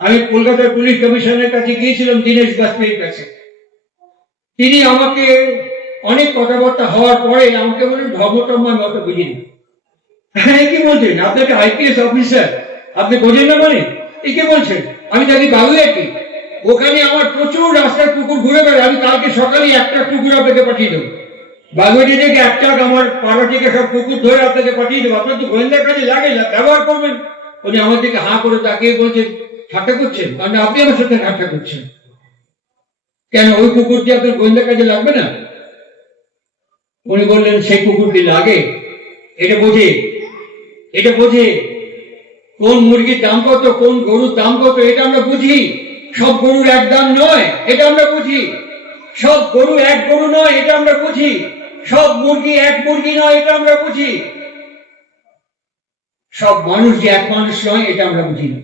আমি কলকাতার পুলিশ কমিশনারের কাছে গিয়েছিলাম, দীনেশ বাজপেয়ীর কাছে। তিনি আমাকে অনেক কথাবার্তা হওয়ার পরে আমাকে বলেন, ধর্মটম্য আমি অত বুঝিনি। হ্যাঁ, কি বলছেন? আপনি একটা আইপিএস অফিসার, আপনি বোঝেন না মানে? কি বলছেন? আমি থাকি বাগুইয়াটি, ওখানে আমার প্রচুর রাস্তার কুকুর ঘুরে বেড়ায়। আমি কালকে সকালে একটা কুকুর আপনাকে পাঠিয়ে দেবো। বাগুইয়াটি থেকে একটা আমার পাড়া থেকে সব কুকুর ধরে আপনাকে পাঠিয়ে দেবো। আপনার তো গোয়েন্দার কাজে লাগে, ব্যবহার করবেন। উনি আমার দিকে হাঁ করে তাকিয়ে বলছেন, ঠাট্টা করছেন? কারণ আপনি আমার সাথে ঠাট্টা করছেন কেন? ওই কুকুরটি আপনার গোয়েন্দার কাজে লাগবে না? উনি বললেন, সেই কুকুরটি লাগে। এটা বোঝে, এটা বোঝে কোন মুরগির দাম কত, কোন গরুর দাম কত, এটা আমরা বুঝি। সব গরুর এক দাম নয়, এটা আমরা বুঝি। সব গরু এক গরু নয়, এটা আমরা বুঝি। সব মুরগি এক মুরগি নয়, এটা আমরা বুঝি। সব মানুষ যে এক মানুষ নয়, এটা আমরা বুঝি না।